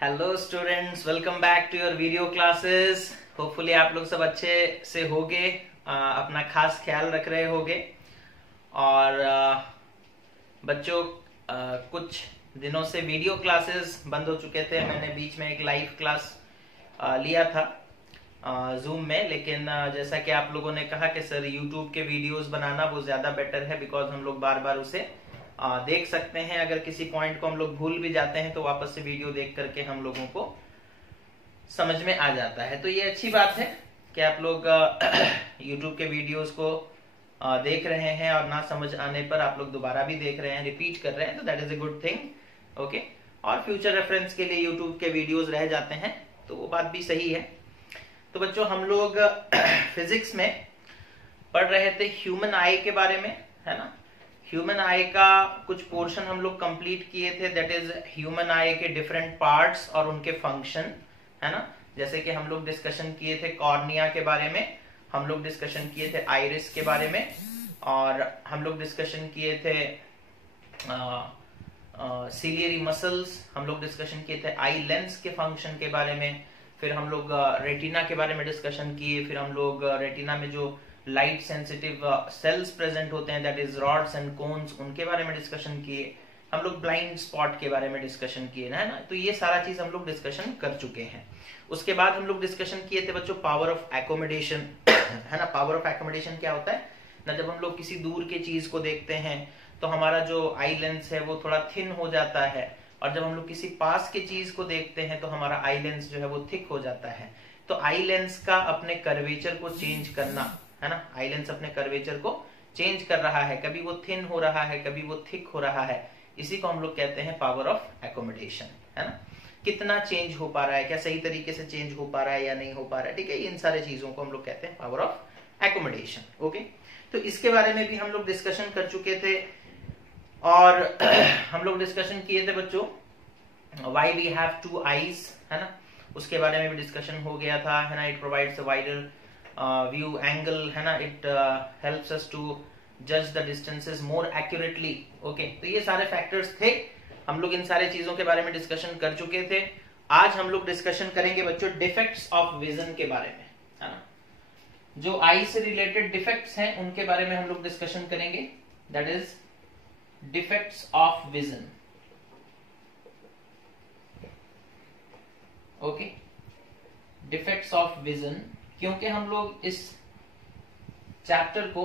Hello students, welcome back to your video classes. Hopefully आप लोग सब अच्छे से होगे, अपना खास ख्याल रख रहे होगे। और बच्चों, कुछ दिनों से वीडियो क्लासेस बंद हो चुके थे। मैंने बीच में एक लाइव क्लास लिया था जूम में, लेकिन जैसा कि आप लोगों ने कहा कि सर यूट्यूब के वीडियोस बनाना वो ज्यादा बेटर है, बिकॉज हम लोग बार बार उसे देख सकते हैं। अगर किसी पॉइंट को हम लोग भूल भी जाते हैं तो वापस से वीडियो देख करके हम लोगों को समझ में आ जाता है। तो ये अच्छी बात है कि आप लोग यूट्यूब के वीडियोस को देख रहे हैं और ना समझ आने पर आप लोग दोबारा भी देख रहे हैं, रिपीट कर रहे हैं, तो that is a good thing. Okay, और फ्यूचर रेफरेंस के लिए यूट्यूब के वीडियोस रह जाते हैं, तो वो बात भी सही है। तो बच्चों, हम लोग फिजिक्स में पढ़ रहे थे ह्यूमन आई के बारे में, है ना। ह्यूमन आई का कुछ पोर्शन हम लोग कंप्लीट किए थे, दैट इज ह्यूमन आई के डिफरेंट पार्ट्स और उनके फंक्शन, है ना। जैसे कि हम लोग डिस्कशन किए थे कॉर्निया के बारे में, हम लोग डिस्कशन किए थे आइरिस के बारे में, और हम लोग डिस्कशन किए थे सिलियरी मसल्स, हम लोग डिस्कशन किए थे आई लेंस के फंक्शन के बारे में, फिर हम लोग रेटिना के बारे में डिस्कशन किए, फिर हम लोग रेटिना में जो लाइट सेंसिटिव सेल्स प्रेजेंट होते हैं, that is rods and cones, उनके बारे में डिस्कशन किए। हम लोग ब्लाइंड स्पॉट के बारे में डिस्कशन किए, है ना। तो ये सारा चीज हम लोग डिस्कशन कर चुके हैं। उसके बाद हम लोग डिस्कशन किए थे बच्चों पावर ऑफ एकोमोडेशन, है ना। पावर ऑफ एकोमोडेशन क्या होता है ना, जब हम लोग किसी दूर की चीज को देखते हैं तो हमारा जो आई लेंस है वो थोड़ा थिन हो जाता है, और जब हम लोग किसी पास की चीज को देखते हैं तो हमारा आई लेंस जो है वो थिक हो जाता है। तो आई लेंस का अपने कर्वेचर को चेंज करना, है ना, आई लेंस अपने कर्वेचर को चेंज कर रहा है, कभी वो थिन हो रहा है, कभी वो थिक हो रहा है, इसी को हम लोग कहते हैं पावर ऑफ एकोमोडेशन, है ना। कितना चेंज हो पा रहा है, क्या सही तरीके से चेंज हो पा रहा है या नहीं हो पा रहा है, ठीक है। इन सारे चीजों को हम लोग कहते हैं पावर ऑफ एकोमोडेशन। ओके, तो इसके बारे में भी हम लोग डिस्कशन कर चुके थे, और हम लोग डिस्कशन किए थे बच्चों why we have two eyes, है ना, उसके बारे में भी डिस्कशन हो गया था, है ना। It provides a wider view angle, है ना। इट हेल्प्स अस टू जज the distances more accurately. Okay, तो ये सारे फैक्टर्स थे, हम लोग इन सारे चीजों के बारे में डिस्कशन कर चुके थे। आज हम लोग डिस्कशन करेंगे बच्चों डिफेक्ट्स ऑफ विजन के बारे में, है ना। जो आई से रिलेटेड डिफेक्ट्स हैं उनके बारे में हम लोग डिस्कशन करेंगे, that is defects of vision. Okay, defects of vision, क्योंकि हम लोग इस चैप्टर को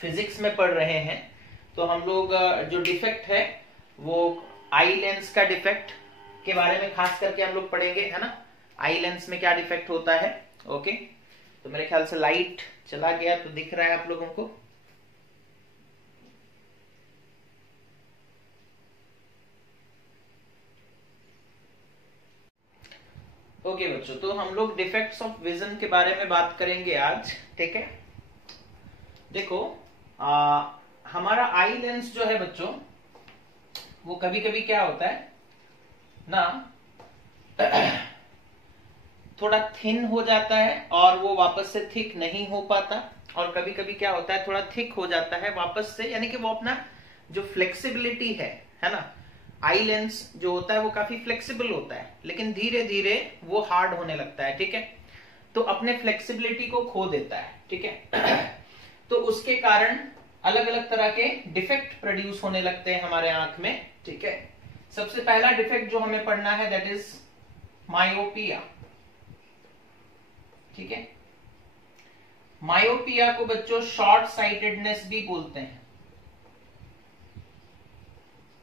फिजिक्स में पढ़ रहे हैं, तो हम लोग जो डिफेक्ट है वो आई लेंस का डिफेक्ट के बारे में खास करके हम लोग पढ़ेंगे, है ना। आई लेंस में क्या डिफेक्ट होता है। ओके, तो मेरे ख्याल से लाइट चला गया तो दिख रहा है आप लोगों को। ओके बच्चों, तो हम लोग डिफेक्ट्स ऑफ विजन के बारे में बात करेंगे आज, ठीक है। देखो, हमारा आई लेंस जो है बच्चों, वो कभी कभी क्या होता है ना, थोड़ा थिन हो जाता है और वो वापस से थिक नहीं हो पाता, और कभी कभी क्या होता है थोड़ा थिक हो जाता है वापस से, यानी कि वो अपना जो फ्लेक्सिबिलिटी है ना, आई लेंस जो होता है वो काफी फ्लेक्सिबल होता है, लेकिन धीरे धीरे वो हार्ड होने लगता है, ठीक है। तो अपने फ्लेक्सिबिलिटी को खो देता है, ठीक है। तो उसके कारण अलग अलग तरह के डिफेक्ट प्रोड्यूस होने लगते हैं हमारे आंख में, ठीक है। सबसे पहला डिफेक्ट जो हमें पढ़ना है दैट इज मायोपिया, ठीक है। मायोपिया को बच्चों शॉर्ट साइटेडनेस भी बोलते हैं,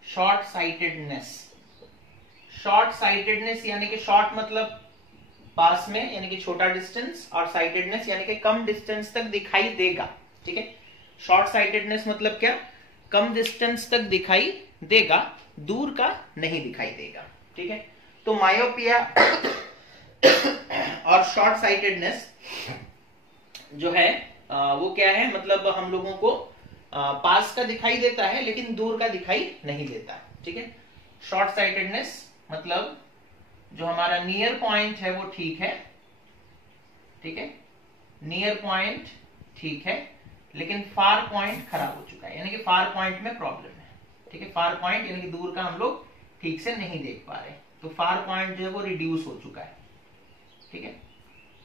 शॉर्ट साइटेडनेस। शॉर्ट साइटेडनेस यानी कि शॉर्ट मतलब पास में, यानी कि छोटा डिस्टेंस, और साइटेडनेस यानी कि कम डिस्टेंस तक दिखाई देगा, ठीक है। शॉर्ट साइटेडनेस मतलब क्या, कम डिस्टेंस तक दिखाई देगा, दूर का नहीं दिखाई देगा, ठीक है। तो मायोपिया और शॉर्ट साइटेडनेस जो है वो क्या है, मतलब हम लोगों को पास का दिखाई देता है लेकिन दूर का दिखाई नहीं देता, ठीक है। शॉर्ट साइटेडनेस मतलब जो हमारा नियर पॉइंट है वो ठीक है, ठीक है, नियर पॉइंट ठीक है, लेकिन फार पॉइंट खराब हो चुका है, यानी कि फार पॉइंट में प्रॉब्लम है, ठीक है। फार पॉइंट यानी कि दूर का हम लोग ठीक से नहीं देख पा रहे, तो फार पॉइंट जो है वो रिड्यूस हो चुका है, ठीक है।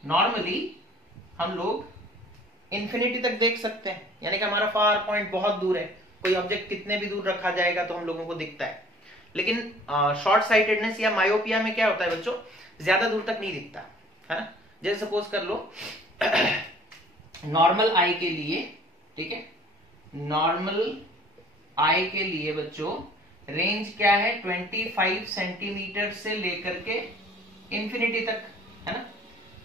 नॉर्मली हम लोग इंफिनिटी तक देख सकते हैं, यानी कि हमारा फार पॉइंट बहुत दूर है, कोई ऑब्जेक्ट कितने भी दूर रखा जाएगा तो हम लोगों को दिखता है। लेकिन शॉर्ट साइटेडनेस या मायोपिया में क्या होता है बच्चों, ज्यादा दूर तक नहीं दिखता है ना। जैसे सपोज कर लो नॉर्मल आई के लिए, ठीक है, नॉर्मल आई के लिए बच्चों रेंज क्या है, 25 सेंटीमीटर से लेकर के इंफिनिटी तक, है ना।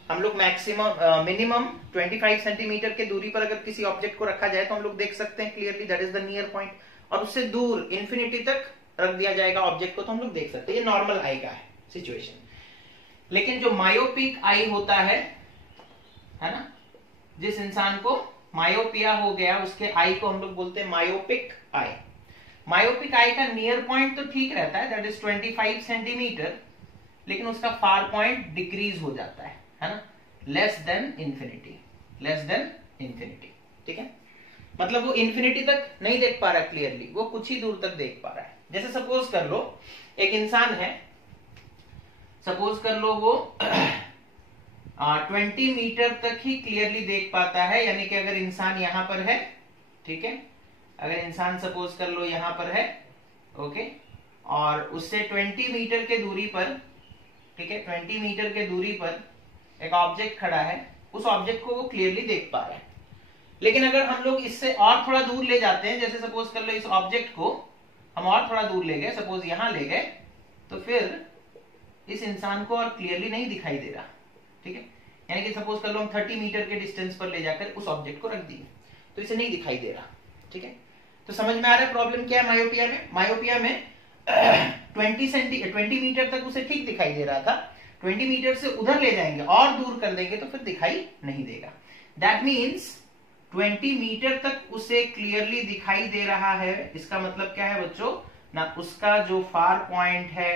हम लोग मैक्सिमम मिनिमम 25 सेंटीमीटर के दूरी पर अगर किसी ऑब्जेक्ट को रखा जाए तो हम लोग देख सकते हैं clearly, that is the near point. और उससे दूर इंफिनिटी तक रख दिया जाएगा ऑब्जेक्ट को तो हम लोग देख सकते हैं। ये नॉर्मल आई का है सिचुएशन। लेकिन जो मायोपिक आई होता है ना, जिस इंसान को मायोपिया हो गया उसके आई को हम लोग बोलते हैं मायोपिक आई। मायोपिक आई का नियर पॉइंट तो ठीक रहता है, दैट इज 25 सेंटीमीटर, लेकिन उसका फार पॉइंट डिक्रीज हो जाता है ना, less than infinity, less than infinity, ठीक है। मतलब वो इंफिनिटी तक नहीं देख पा रहा है क्लियरली, वो कुछ ही दूर तक देख पा रहा है। जैसे सपोज कर लो एक इंसान है, सपोज कर लो वो 20 मीटर तक ही क्लियरली देख पाता है, यानी कि अगर इंसान यहां पर है, ठीक है, अगर इंसान सपोज कर लो यहां पर है, ओके, और उससे 20 मीटर के दूरी पर, ठीक है, 20 मीटर के दूरी पर एक ऑब्जेक्ट खड़ा है, उस ऑब्जेक्ट को वो क्लियरली देख पा रहा है। लेकिन अगर हम लोग इससे और थोड़ा दूर ले जाते हैं, जैसे सपोज कर लो इस ऑब्जेक्ट को हम और थोड़ा दूर ले गए, सपोज यहां ले गए, तो फिर इस इंसान को और क्लियरली नहीं दिखाई दे रहा, ठीक है। यानी कि सपोज कर लो हम 30 मीटर के डिस्टेंस पर ले जाकर उस ऑब्जेक्ट को रख दिए तो इसे नहीं दिखाई दे रहा, ठीक है। तो समझ में आ रहा है प्रॉब्लम क्या है मायोपिया में। मायोपिया में 20 मीटर तक उसे ठीक दिखाई दे रहा था, 20 मीटर से उधर ले जाएंगे और दूर कर देंगे तो फिर दिखाई नहीं देगा। दैट मीन्स 20 मीटर तक उसे क्लियरली दिखाई दे रहा है। इसका मतलब क्या है बच्चों ना, उसका जो फार पॉइंट है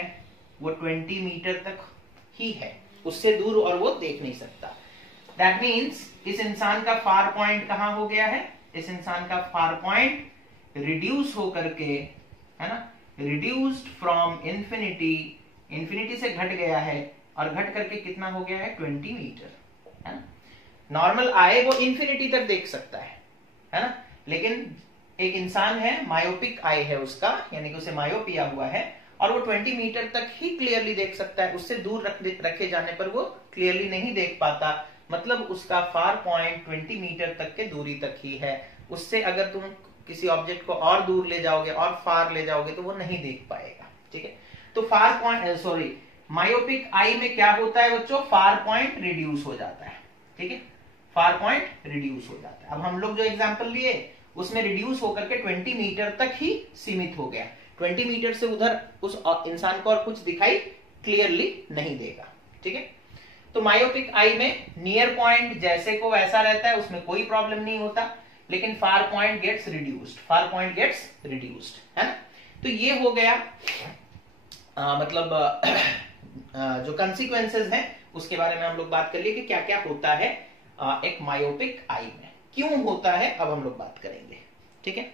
वो 20 मीटर तक ही है, उससे दूर और वो देख नहीं सकता। दैट मीन्स इस इंसान का फार पॉइंट कहां हो गया है, इस इंसान का फार पॉइंट रिड्यूस होकर के, है ना, रिड्यूस्ड फ्रॉम इंफिनिटी, इंफिनिटी से घट गया है और घट करके कितना हो गया है 20 मीटर, है ना। नॉर्मल आए वो इंफिनिटी तक देख सकता है ना, लेकिन एक इंसान है मायोपिक आई है उसका, यानी कि उसे मायोपिया हुआ है और वो 20 मीटर तक ही क्लियरली देख सकता है, उससे दूर रखे जाने पर वो क्लियरली नहीं देख पाता। मतलब उसका फार पॉइंट 20 मीटर तक के दूरी तक ही है, उससे अगर तुम किसी ऑब्जेक्ट को और दूर ले जाओगे और फार ले जाओगे तो वो नहीं देख पाएगा, ठीक है। तो फार पॉइंट मायोपिक आई में क्या होता है बच्चों, फार पॉइंट रिड्यूस हो जाता है, ठीक है, फार पॉइंट रिड्यूस हो जाता है। अब हम लोग जो एग्जांपल लिए उसमें रिड्यूस होकर के 20 मीटर तक ही सीमित हो गया, 20 मीटर से उधर उस इंसान को और कुछ दिखाई क्लियरली नहीं देगा, ठीक है। तो मायोपिक आई में नियर पॉइंट जैसे को वैसा रहता है, उसमें कोई प्रॉब्लम नहीं होता, लेकिन far point gets reduced, far point gets reduced, है ना। तो ये हो गया मतलब जो कंसिक्वेंसेस हैं उसके बारे में हम लोग बात कर लिए कि क्या क्या होता है एक मायोपिक आई में, क्यों होता है अब हम लोग बात करेंगे, ठीक है।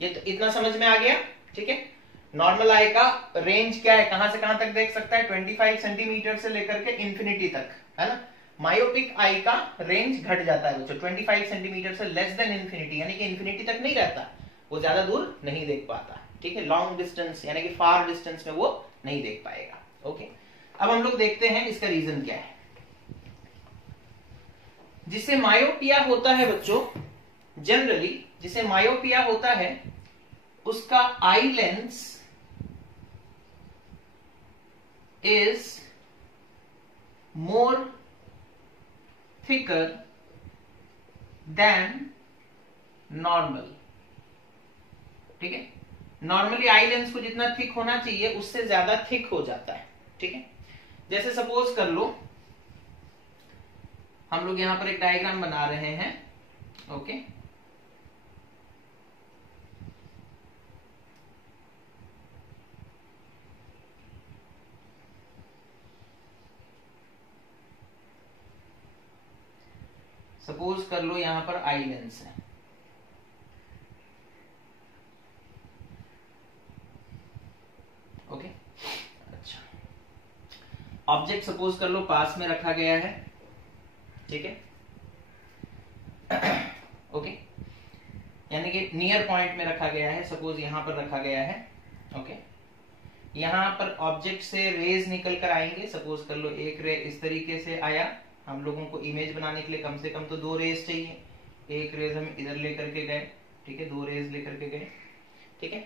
ये तो इतना समझ में आ गया, ठीक है। नॉर्मल आई का रेंज क्या है, कहां से कहां तक देख सकता है, 25 सेंटीमीटर से लेकर के इंफिनिटी तक, है ना। मायोपिक आई का रेंज घट जाता है बच्चों 25 सेंटीमीटर से लेस देन इंफिनिटी, यानी कि इंफिनिटी तक नहीं रहता, वो ज्यादा दूर नहीं देख पाता, ठीक है। लॉन्ग डिस्टेंस यानी कि फार डिस्टेंस में वो नहीं देख पाएगा, ओके। अब हम लोग देखते हैं इसका रीजन क्या है। जिसे मायोपिया होता है बच्चों, जनरली जिसे मायोपिया होता है उसका eye lens is more thicker than normal, ठीक है। नॉर्मली आई लेंस को जितना थिक होना चाहिए उससे ज्यादा थिक हो जाता है, ठीक है। जैसे सपोज कर लो हम लोग यहां पर एक डायग्राम बना रहे हैं, ओके। सपोज कर लो यहां पर आई लेंस है, ओके। अच्छा ऑब्जेक्ट सपोज कर लो पास में रखा गया है, ठीक है, ओके, यानी कि नियर पॉइंट में रखा गया है, सपोज यहां पर रखा गया है, ओके। यहां पर ऑब्जेक्ट से रेज निकल कर आएंगे, सपोज कर लो एक रे इस तरीके से आया, हम लोगों को इमेज बनाने के लिए कम से कम तो 2 रेज चाहिए, एक रेज हम इधर लेकर के गए, ठीक है, 2 रेज लेकर के गए, ठीक है।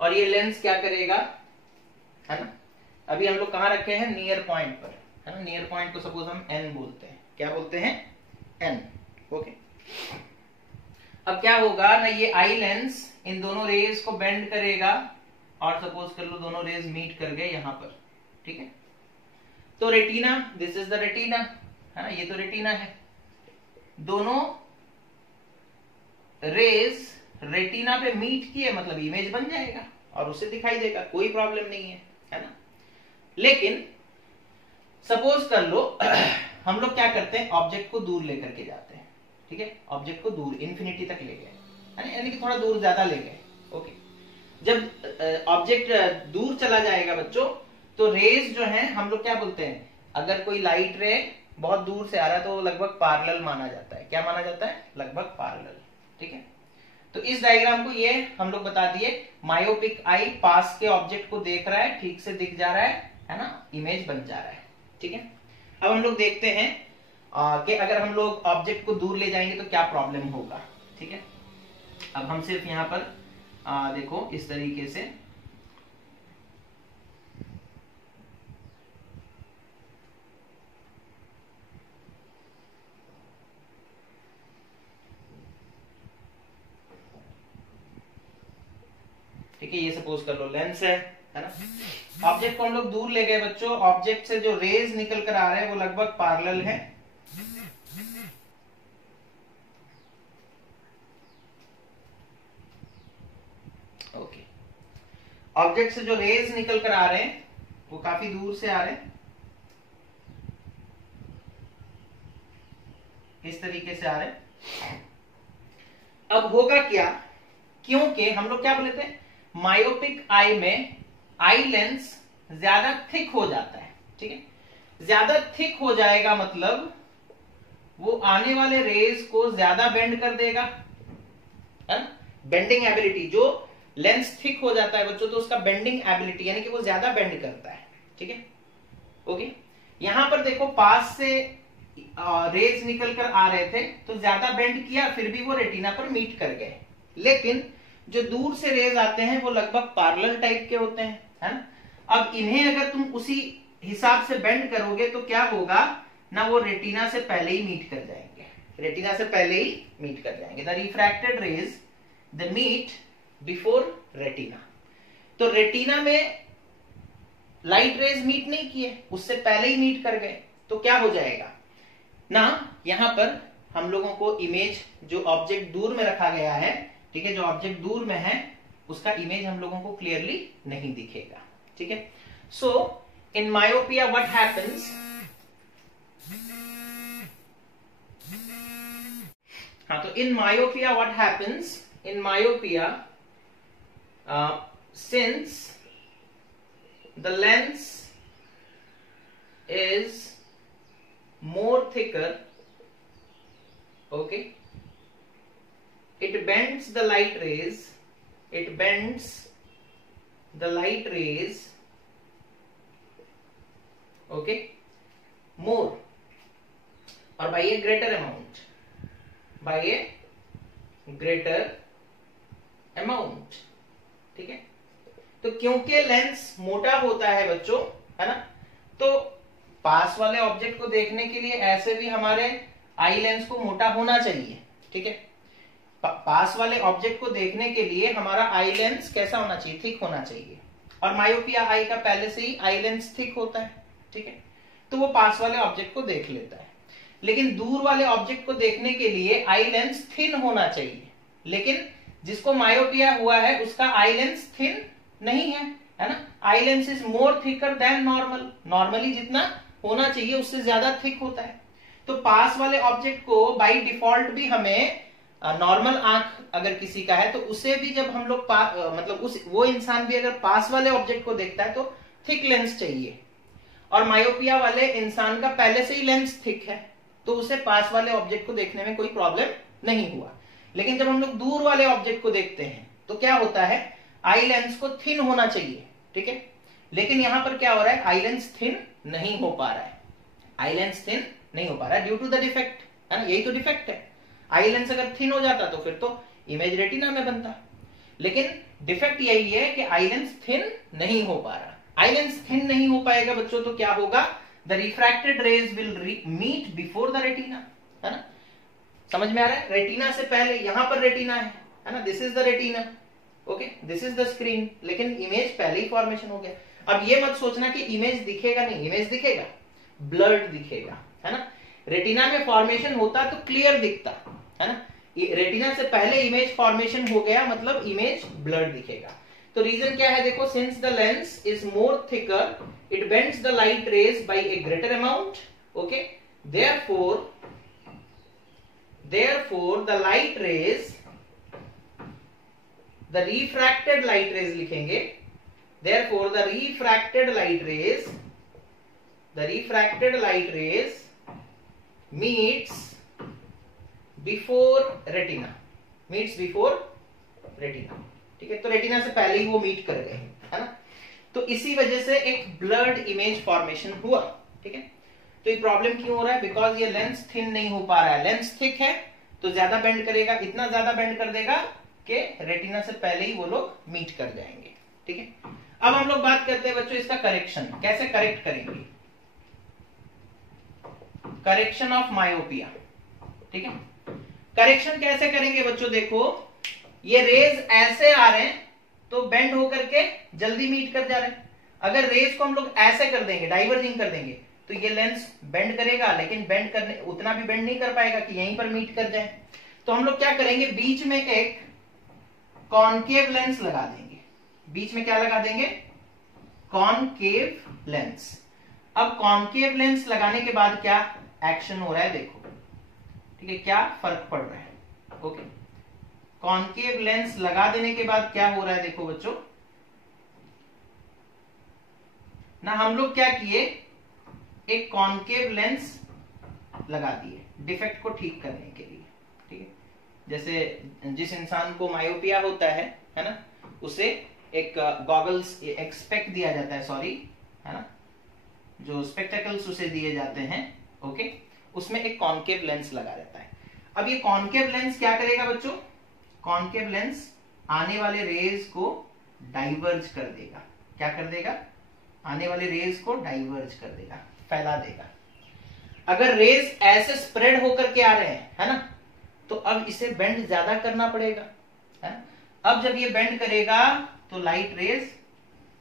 और ये लेंस क्या करेगा, है ना, अभी हम लोग कहां रखे हैं, नियर पॉइंट पर, है ना, नियर पॉइंट को सपोज हम एन बोलते हैं, क्या बोलते हैं, एन, ओके। अब क्या होगा ना, ये आई लेंस इन दोनों रेज को बेंड करेगा और सपोज कर लो दोनों रेज मीट कर गए यहां पर, ठीक है। तो retina, this is the retina, है ना, ये तो रेटिना है, दोनों रेज रेटिना पे मीट किए मतलब इमेज बन जाएगा और उसे दिखाई देगा, कोई प्रॉब्लम नहीं है ना। लेकिन सपोज कर लो हम लोग क्या करते हैं, ऑब्जेक्ट को दूर लेकर के जाते हैं, ठीक है, ऑब्जेक्ट को दूर इन्फिनिटी तक ले गए, यानी कि थोड़ा दूर ज्यादा ले गए, ओके। जब ऑब्जेक्ट दूर चला जाएगा बच्चों, तो रेज जो है हम लोग क्या बोलते हैं, अगर कोई लाइट रे बहुत दूर से आ रहा है तो लगभग पैरेलल माना जाता है, क्या माना जाता है, लगभग पैरेलल, ठीक है। तो इस डायग्राम को ये हम लोग बता दिए, मायोपिक आई पास के ऑब्जेक्ट को देख रहा है, ठीक से दिख जा रहा है ना, इमेज बन जा रहा है, ठीक है। अब हम लोग देखते हैं कि अगर हम लोग ऑब्जेक्ट को दूर ले जाएंगे तो क्या प्रॉब्लम होगा, ठीक है। अब हम सिर्फ यहां पर देखो इस तरीके से, ठीक है, ये सपोज कर लो लेंस है ना, ऑब्जेक्ट को हम लोग दूर ले गए बच्चों, ऑब्जेक्ट से जो रेज निकल कर आ रहे हैं वो लगभग पैरेलल है, ओके। ऑब्जेक्ट से जो रेज निकल कर आ रहे हैं वो काफी दूर से आ रहे हैं, इस तरीके से आ रहे हैं। अब होगा क्या, क्योंकि हम लोग क्या बोले थे, मायोपिक आई में आई लेंस ज्यादा थिक हो जाता है, ठीक है, ज्यादा थिक हो जाएगा मतलब वो आने वाले रेज को ज्यादा बेंड कर देगा, है ना, बेंडिंग एबिलिटी, जो लेंस थिक हो जाता है बच्चों तो उसका बेंडिंग एबिलिटी यानी कि वो ज्यादा बेंड करता है, ठीक है, ओके। यहां पर देखो पास से रेज निकल कर आ रहे थे तो ज्यादा बेंड किया, फिर भी वो रेटिना पर मीट कर गए, लेकिन जो दूर से रेज आते हैं वो लगभग पैरेलल टाइप के होते हैं, है ना। अब इन्हें अगर तुम उसी हिसाब से बेंड करोगे तो क्या होगा ना, वो रेटिना से पहले ही मीट कर जाएंगे, रेटिना से पहले ही मीट कर जाएंगे, the refracted rays the meet before retina. तो रेटिना में लाइट रेज मीट नहीं किए, उससे पहले ही मीट कर गए, तो क्या हो जाएगा ना, यहां पर हम लोगों को इमेज जो ऑब्जेक्ट दूर में रखा गया है, ठीक है, जो ऑब्जेक्ट दूर में है उसका इमेज हम लोगों को क्लियरली नहीं दिखेगा, ठीक है। So in myopia what happens, हाँ, तो in myopia what happens, in myopia since the lens is more thicker, okay, it bends the light rays, it bends the light rays, okay, more or by a greater amount, by a greater amount, ठीक है। तो क्योंकि lens मोटा होता है बच्चों, है ना, तो पास वाले ऑब्जेक्ट को देखने के लिए ऐसे भी हमारे आई लेंस को मोटा होना चाहिए, ठीक है। पास वाले ऑब्जेक्ट को देखने के लिए हमारा आई लेंस कैसा होना चाहिए, थिक होना चाहिए, और मायोपिया आई का पहले से ही आई लेंस थिक होता है, ठीक है, तो वो पास वाले ऑब्जेक्ट को देख लेता है। लेकिन दूर वाले ऑब्जेक्ट को देखने के लिए आई लेंस थिन होना चाहिए, लेकिन जिसको मायोपिया हुआ है उसका आई लेंस थिन नहीं है ना, eye lens is more thicker than normal, normally जितना होना चाहिए उससे ज्यादा थिक होता है। तो पास वाले ऑब्जेक्ट को बाय डिफॉल्ट भी हमें नॉर्मल आंख अगर किसी का है तो उसे भी जब हम लोग मतलब वो इंसान भी अगर पास वाले ऑब्जेक्ट को देखता है तो थिक लेंस चाहिए, और मायोपिया वाले इंसान का पहले से ही लेंस थिक है, तो उसे पास वाले ऑब्जेक्ट को देखने में कोई प्रॉब्लम नहीं हुआ। लेकिन जब हम लोग दूर वाले ऑब्जेक्ट को देखते हैं तो क्या होता है, आई लेंस को थिन होना चाहिए, ठीक है, लेकिन यहां पर क्या हो रहा है, आई लेंस थिन नहीं हो पा रहा है, आई लेंस थिन नहीं हो पा रहा है ड्यू टू द डिफेक्ट, है ना, यही तो डिफेक्ट है। आई लेंस अगर थिन हो जाता तो फिर तो इमेज रेटिना में बनता, लेकिन डिफेक्ट यही है कि आई लेंस थिन नहीं हो पा रहा। आई लेंस थिन नहीं हो पाएगा बच्चों तो क्या होगा, the refracted rays will meet before the retina, है ना, समझ में आ रहा है, रेटिना से पहले, यहां पर रेटिना है ना, this is the retina, okay, this is the screen, लेकिन इमेज पहले ही फॉर्मेशन हो गया। अब ये मत सोचना कि इमेज दिखेगा नहीं, इमेज दिखेगा, ब्लर्ड दिखेगा, है ना, रेटिना में फॉर्मेशन होता तो क्लियर दिखता, है ना, रेटिना से पहले इमेज फॉर्मेशन हो गया मतलब इमेज ब्लर्ड दिखेगा। तो रीजन क्या है, देखो, since the lens is more thicker it bends the light rays by a greater amount, okay, therefore the light rays, the refracted light rays लिखेंगे, therefore the refracted light rays meets before retina, ठीक है, तो retina से पहले ही वो meet कर गए, है ना, तो इसी वजह से एक ब्लर्ड इमेज फॉर्मेशन हुआ, ठीक है। तो ये प्रॉब्लम क्यों हो रहा है, बिकॉज ये लेंस थिन नहीं हो पा रहा है, लेंस थिक है तो ज्यादा बेंड करेगा, इतना ज्यादा बेंड कर देगा कि रेटिना से पहले ही वो लोग मीट कर जाएंगे, ठीक है। अब हम लोग बात करते हैं बच्चों इसका करेक्शन, कैसे करेक्ट करेंगे, करेक्शन ऑफ मायोपिया, ठीक है। करेक्शन कैसे करेंगे बच्चों, देखो ये रेज ऐसे आ रहे हैं तो बेंड होकर के जल्दी मीट कर जा रहे हैं, अगर रेज को हम लोग ऐसे कर देंगे, डाइवर्जिंग कर देंगे, तो ये लेंस बेंड करेगा, लेकिन बेंड करने उतना भी बेंड नहीं कर पाएगा कि यहीं पर मीट कर जाए। तो हम लोग क्या करेंगे, बीच में एक कॉनकेव लेंस लगा देंगे, बीच में क्या लगा देंगे, कॉनकेव लेंस। अब कॉनकेव लेंस लगाने के बाद क्या एक्शन हो रहा है देखो, ठीक है, क्या फर्क पड़ रहा है, ओके, कॉनकेव लेंस लगा देने के बाद क्या हो रहा है देखो बच्चों, ना हम लोग क्या किए, एक कॉनकेव लेंस लगा दिए डिफेक्ट को ठीक करने के लिए, ठीक है, जैसे जिस इंसान को मायोपिया होता है ना, उसे एक गॉगल्स, एक स्पेक दिया जाता है, सॉरी, है ना, जो स्पेक्टेकल्स उसे दिए जाते हैं, ओके, उसमें एक कॉनकेव लेंस लगा रहता है। अब ये कॉनकेव लेंस क्या करेगा बच्चों, कॉनकेव लेंस आने वाले रेज को डाइवर्ज कर देगा, क्या कर देगा, आने वाले रेज को डाइवर्ज कर देगा, फैला देगा। अगर रेज ऐसे स्प्रेड होकर के आ रहे हैं, है ना, तो अब इसे बेंड ज्यादा करना पड़ेगा, है ना, अब जब ये बेंड करेगा तो लाइट रेज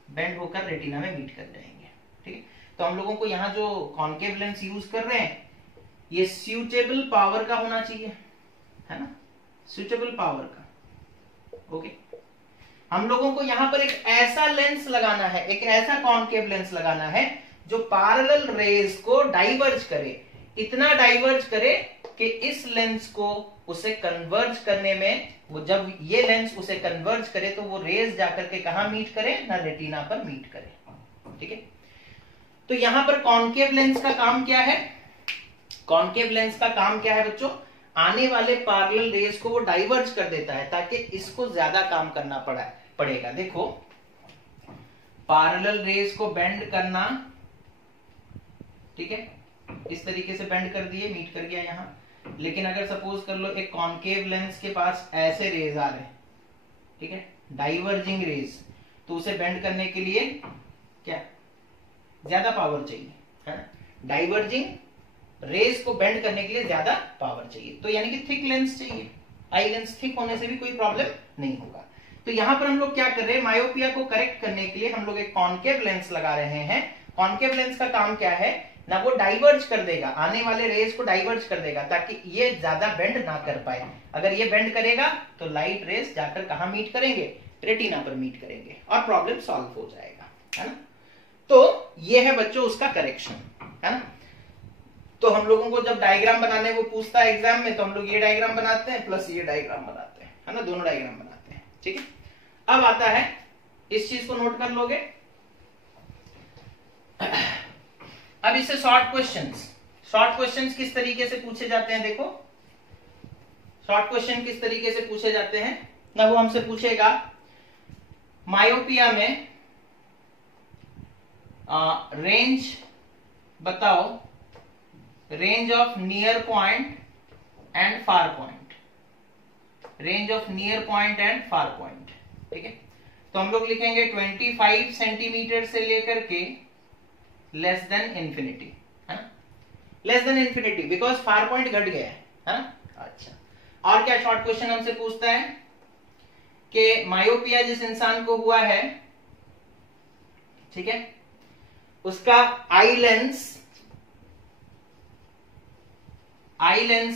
बेंड होकर रेटिना में मीट कर जाएंगे, ठीक है। तो हम लोगों को यहाँ जो कॉनकेव लेंस यूज कर रहे हैं ये सूटेबल पावर का होना चाहिए, है ना, सूटेबल पावर का, ओके। हम लोगों को यहां पर एक ऐसा लेंस लगाना है, एक ऐसा कॉनकेव लेंस लगाना है जो पैरेलल रेज को डाइवर्ज करे, इतना डाइवर्ज करे कि इस लेंस को उसे कन्वर्ज करने में, वो जब ये लेंस उसे कन्वर्ज करे तो वो रेज जाकर के कहां मीट करे, ना रेटिना पर मीट करे, ठीक है। तो यहां पर कॉनकेव लेंस का काम क्या है, कॉनकेव लेंस का काम क्या है बच्चों, आने वाले पैरेलल रेज को वो डाइवर्ज कर देता है ताकि इसको ज्यादा काम करना पड़ेगा। देखो पैरेलल रेज को बेंड करना, ठीक है, इस तरीके से बेंड कर दिए, मीट कर गया यहां, लेकिन अगर सपोज कर लो एक कॉनकेव लेंस के पास ऐसे रेज आ रहे हैं, ठीक है, डाइवर्जिंग रेज, तो उसे बेंड करने के लिए क्या ज्यादा पावर चाहिए, है ना, डाइवर्जिंग रेज को बेंड करने के लिए ज्यादा पावर चाहिए, तो यानी कि थिक लेंस चाहिए, आई लेंस थिक होने से भी कोई प्रॉब्लम नहीं होगा। तो यहां पर हम लोग क्या कर रहे हैं, मायोपिया को करेक्ट करने के लिए हम लोग एक कॉनकेव लेंस लगा रहे हैं। कॉनकेव लेंस का काम क्या है ना, वो डाइवर्ज कर देगा, आने वाले रेज को डाइवर्ज कर देगा ताकि ये ज्यादा बेंड ना कर पाए। अगर ये बेंड करेगा तो लाइट रेज जाकर कहां मीट करेंगे, रेटिना पर मीट करेंगे और प्रॉब्लम सॉल्व हो जाएगा, है ना। तो ये है बच्चों उसका करेक्शन, है ना। तो हम लोगों को जब डायग्राम बनाने वो पूछता है एग्जाम में, तो हम लोग ये डायग्राम बनाते हैं प्लस ये डायग्राम बनाते हैं, है ना, दोनों डायग्राम बनाते हैं, ठीक है। अब आता है, इस चीज को नोट कर लोगे, अब इससे शॉर्ट क्वेश्चंस किस तरीके से पूछे जाते हैं, देखो शॉर्ट क्वेश्चन किस तरीके से पूछे जाते हैं ना। वो हमसे पूछेगा मायोपिया में रेंज बताओ, range of near point and far point, range of near point and far point. ठीक है, तो हम लोग लिखेंगे 25 सेंटीमीटर से लेकर के लेस देन इंफिनिटी, है ना, less than infinity, because far point घट गया है ना। अच्छा, और क्या शॉर्ट क्वेश्चन हमसे पूछता है कि मायोपिया जिस इंसान को हुआ है, ठीक है, उसका आई लेंस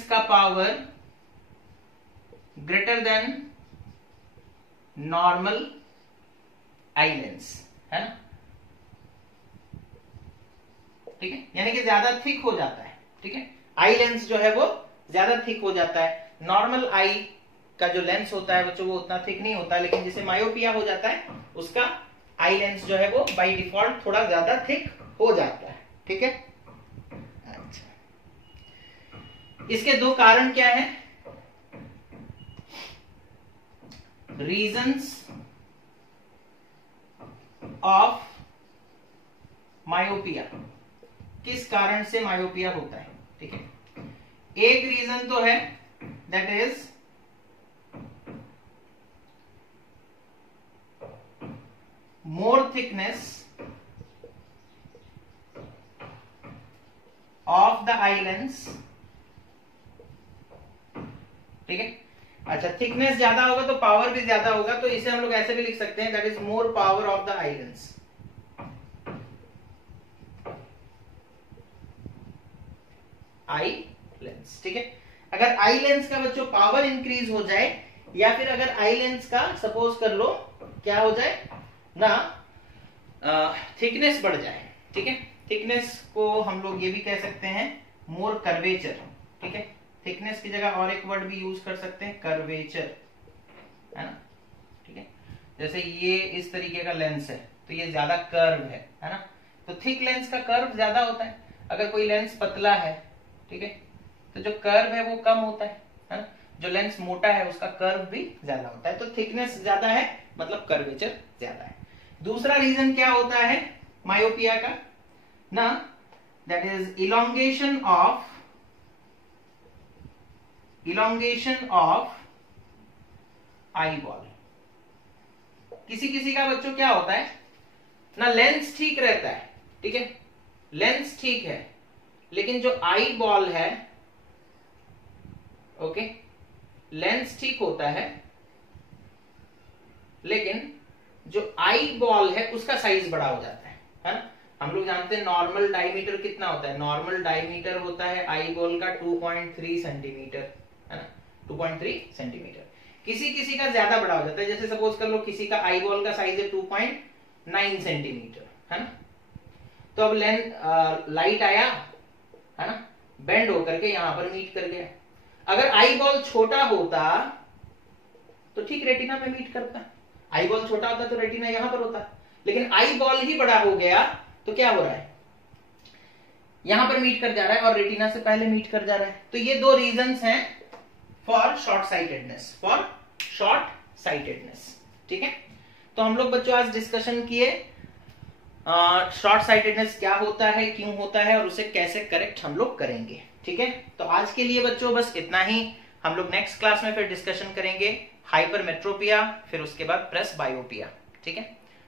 का power greater than normal eye lens, है ना। ठीक है, यानी कि ज्यादा थिक हो जाता है। ठीक है, आई लेंस जो है वो ज्यादा थिक हो जाता है। नॉर्मल आई का जो लेंस होता है बच्चों वो उतना थिक नहीं होता, लेकिन जिसे मायोपिया हो जाता है उसका आई लेंस जो है वो बाय डिफॉल्ट थोड़ा ज्यादा थिक हो जाता है। ठीक है, अच्छा, इसके दो कारण क्या है, रीजंस ऑफ मायोपिया, किस कारण से मायोपिया होता है। ठीक है, एक रीजन तो है that is more thickness of the eye lens. ठीक है, अच्छा, थिकनेस ज्यादा होगा तो पावर भी ज्यादा होगा, तो इसे हम लोग ऐसे भी लिख सकते हैं that is more power of the eye lens. Eye lens, ठीक है, अगर आई लेंस का बच्चों पावर इंक्रीज हो जाए, या फिर अगर आई लेंस का सपोज कर लो क्या हो जाए ना, थिकनेस बढ़ जाए। ठीक है, थिकनेस को हम लोग ये भी कह सकते हैं मोर कर्वेचर। ठीक है, थिकनेस की जगह और एक वर्ड भी यूज कर सकते हैं, कर्वेचर, है ना। ठीक है, जैसे ये इस तरीके का लेंस है तो ये ज्यादा कर्व है ना, तो थिक लेंस का कर्व ज्यादा होता है। अगर कोई लेंस पतला है, ठीक है, तो जो कर्व है वो कम होता है ना। जो लेंस मोटा है उसका कर्व भी ज्यादा होता है, तो थिकनेस ज्यादा है मतलब कर्वेचर ज्यादा है। दूसरा रीजन क्या होता है मायोपिया का ना, that is elongation of eye ball. किसी किसी का बच्चों क्या होता है ना, लेंस ठीक रहता है, ठीक है, लेंस ठीक है, लेकिन जो आई बॉल है, ओके, लेंस ठीक होता है लेकिन जो आई बॉल है उसका साइज बड़ा हो जाता है ना। हम लोग जानते हैं नॉर्मल डायमीटर कितना होता है, नॉर्मल डायमीटर होता है आई बॉल का 2.3 सेंटीमीटर, है ना, 2.3 सेंटीमीटर। किसी किसी का ज्यादा बड़ा हो जाता है, जैसे सपोज कर लो किसी का आई बॉल का साइज है 2.9 सेंटीमीटर, है ना। तो अब लाइट आया, है ना, बेंड होकर के यहां पर मीट कर गया। अगर आई बॉल छोटा होता तो ठीक रेटिना में मीट करता, आई बॉल छोटा होता तो रेटिना यहां पर होता, लेकिन आई बॉल ही बड़ा हो गया तो क्या हो रहा है, यहां पर मीट कर जा रहा है और रेटिना से पहले मीट कर जा रहा है। तो ये दो रीजंस हैं फॉर शॉर्ट साइटेडनेस। ठीक है, तो हम लोग बच्चों आज डिस्कशन किए शॉर्ट साइटेडनेस क्या होता है, क्यों होता है और उसे कैसे करेक्ट हम लोग करेंगे। ठीक है, तो आज के लिए बच्चों बस इतना ही। हम लोग नेक्स्ट क्लास में फिर डिस्कशन करेंगे हाइपरमेट्रोपिया, फिर उसके बाद प्रेस बायोपिया। ठीक है,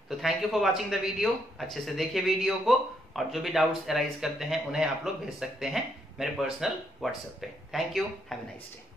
तो thank you for watching the video. अच्छे से देखिए वीडियो को, और जो भी डाउट्स अराइज करते हैं उन्हें आप लोग भेज सकते हैं मेरे पर्सनल व्हाट्सएप पे। Thank you, have a nice day.